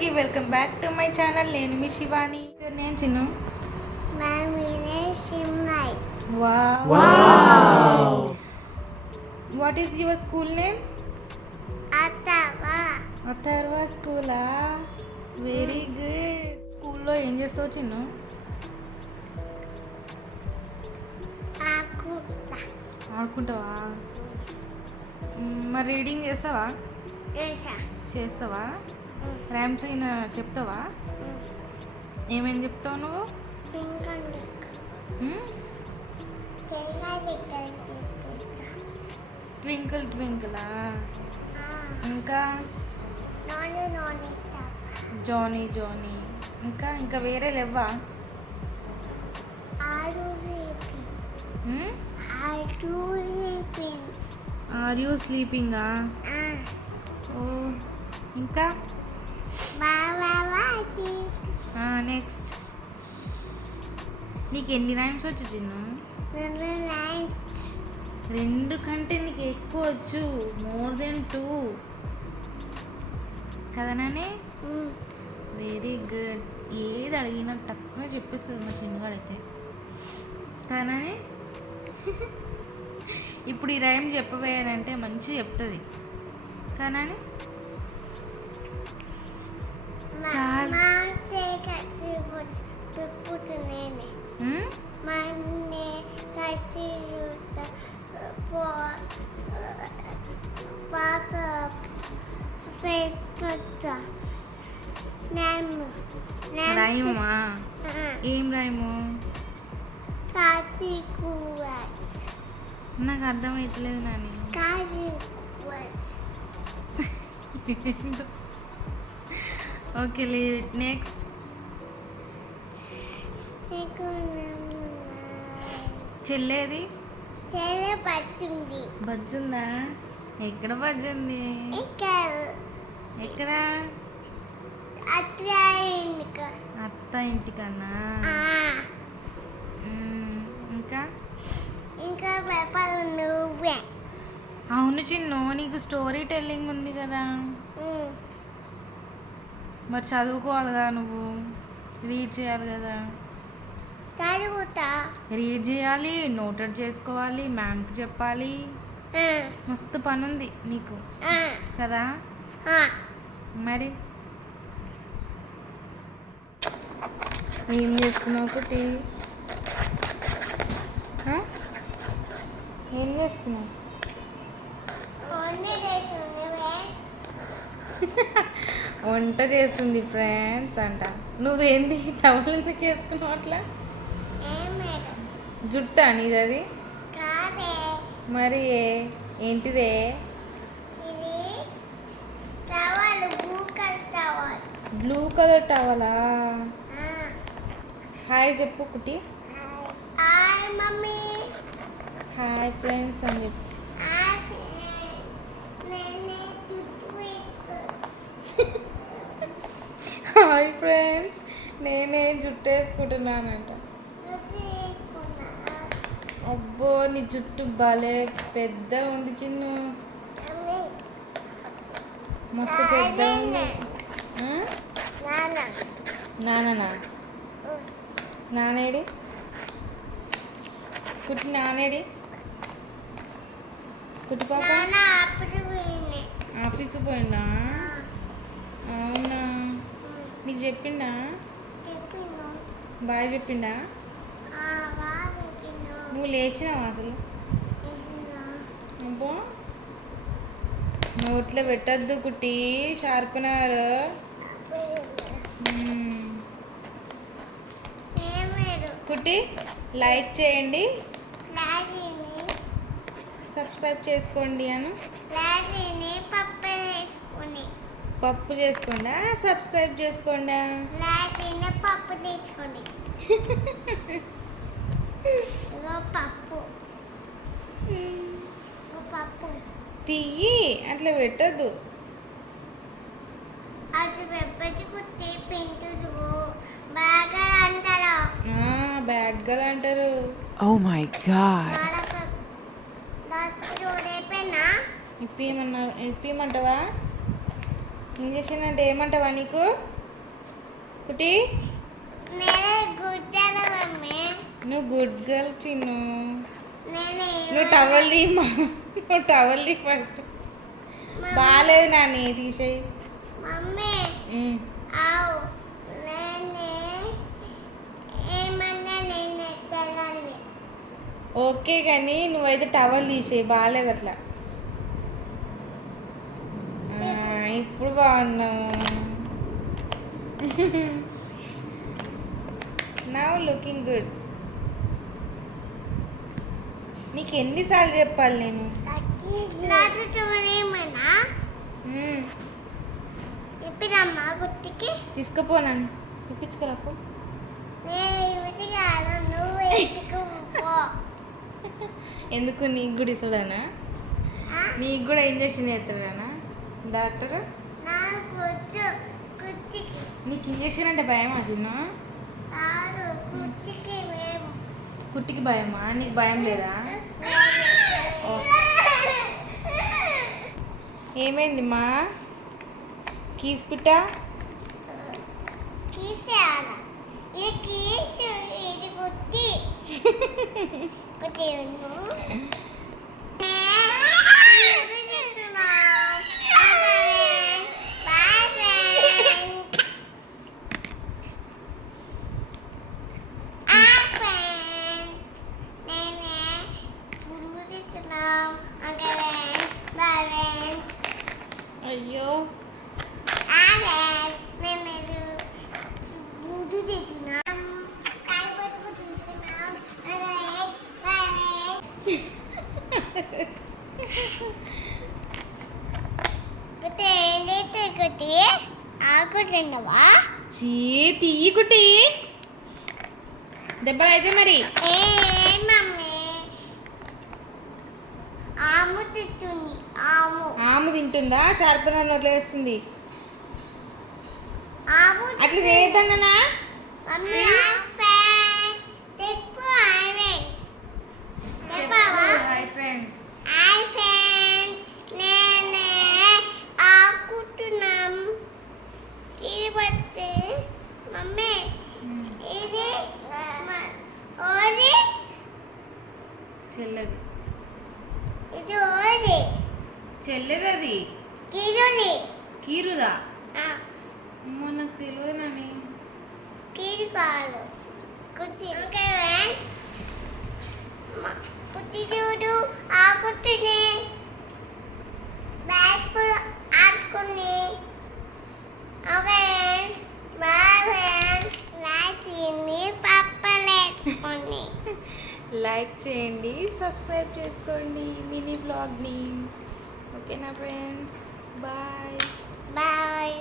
అందరికీ welcome back to my channel. నేను మీ Shivani. Name Chinnu. What is your school name? Atharva స్కూలా? Very good. స్కూల్లో ఏం చేస్తావు చిన్ను? ఆడుకుంటావా? మరి రీడింగ్ చేస్తావా? చేస్తావా? ర్యామ్స్ చెప్తావా? ఏమేమి చెప్తావు నువ్వు? ట్వింకిల్ ట్వింకిలా? ఇంకా జానీ జానీ. ఇంకా వేరే లేవా? Are you స్లీపింగా? ఓ, ఇంకా నెక్స్ట్. నీకు ఎన్ని రైమ్స్ వచ్చు చిన్ను? 2 కంటే నీకు ఎక్కువ వచ్చు. మోర్ దెన్ 2 కదా నాని? Very good. ఏది అడిగినా తక్కువ చెప్పేస్తుంది మా చిన్నగాడైతే తనని. ఇప్పుడు ఈ రైమ్ చెప్పబోయానంటే మంచి చెప్తుంది కానీ చాలా రైమా? ఏం రైము? నాకు అర్థమవుతలేదు నాని. Okay, leave it. నెక్స్ట్. చెల్లేది? బజ్జుందా? ఎక్కడ బజ్జుంది? ఎక్కడ? అత్త ఇంటికన్నా? ఇంకా అవును చిన్ను, నీకు స్టోరీ టెల్లింగ్ ఉంది కదా, మరి చదువుకోవాలి కదా నువ్వు. రీడ్ చేయాలి కదా. రీడ్ చేయాలి, నోటెడ్ చేసుకోవాలి, మ్యామ్కి చెప్పాలి. మస్తు పని ఉంది నీకు కదా. మరి ఏం చేస్తున్నావు ఒకటి? ఏం చేస్తున్నావు? వంట చేస్తుంది ఫ్రెండ్స్ అంట. నువ్వేంది టవల్ ఎందుకు వేసుకున్నావు అట్లా? జుట్టా నీది అది? మరి ఏంటిదే? Blue colour టవలా? హాయ్ చెప్పు కుట్టి. హాయ్ ఫ్రెండ్స్ అని చెప్పు. హాయ్ ఫ్రెండ్స్, నేనే జుట్టు వేసుకుంటున్నానంట. అబ్బో, నీ జుట్టు భలే పెద్ద ఉంది చిన్ను, మస్తు పెద్ద ఉంది. నానా? నానేడి? కుట్టి నానేడి? కుట్టి పాప ఆఫీసు పోయిందా? అవునా? నీకు చెప్పిండా? బాగా చెప్పిండా? నువ్వు లేచినావా అసలు? అబ్బో, నోట్లో పెట్టద్దు కుట్టి, షార్పనర్. కుట్టి లైక్ చేయండి, సబ్స్క్రైబ్ చేసుకోండి అను. పప్పు చేసుకోండా? సబ్స్క్రైబ్ చేసుకోండా? పప్పు తీసుకోండి. తీయి, అట్లా పెట్టద్దు. బ్యాడ్ గర్ల్ అంటారు. Oh my god. ఇప్పమంటావా? ఇంజక్షన్ అంటే ఏమంటావా నీకు కుటి? నువ్వు గుడ్ గర్ల్ చిన్ను. నువ్వు టవల్ తీయమ్మా, నువ్వు టవల్ తీ ఫస్ట్. బాగాలేదు నాని, తీసేయి. ఓకే కానీ నువ్వైతే టవల్ తీసేయి, బాగాలేదు అట్లా. ఇప్పుడు బాగున్నావు. Now looking good. నీకు ఎన్నిసార్లు చెప్పాలి నేను? తీసుకుపోనాను, ఇప్పించుకోరాకు. ఎందుకు నీకు కూడా ఇస్తాడానా? నీకు కూడా ఇంజక్షన్ చేస్తాడానా డాక్టర్? నీకు ఇంజక్షన్ అంటే భయమా చిన్న? కుట్టికి భయమా? నీకు భయం లేదా? ఏమైంది మా కీస్ పిట్ట? అయ్యో ఆకుతున్నావా? చీ తీయి కుట్టి, దెబ్బలు అయితే మరి. మమ్మీ ఆము తింటుంది. ఆము తింటుందా? షార్పనర్ నోట్లో వేస్తుంది. ఆము అట్లా చేయొద్దన్నా. మమ్మీ ఫ్రెండ్స్ చెప్పు. Hi friends. హాయ్ ఫ్రెండ్స్, నేను ఆకుతున్నాం. ఇది వచ్చి మమ్మీ ఇది ఓడి, చెల్లది. ఇది ఓడి చెల్లెది అది. కీరుని కీరుదా? అమ్మో నాకు తెలియదు నాని. కీరు కాదు కుట్టి. కుట్టి చూడు ఆకుతుంది. బ్యాగ్ కూడా ఆడుకుని. Okay bye. లైక్ చేయండి, పప్పలేసుకొని. లైక్ చేయండి, సబ్స్క్రైబ్ చేసుకోండి మినీ బ్లాగ్ని. ఓకేనా ఫ్రెండ్స్? Bye bye.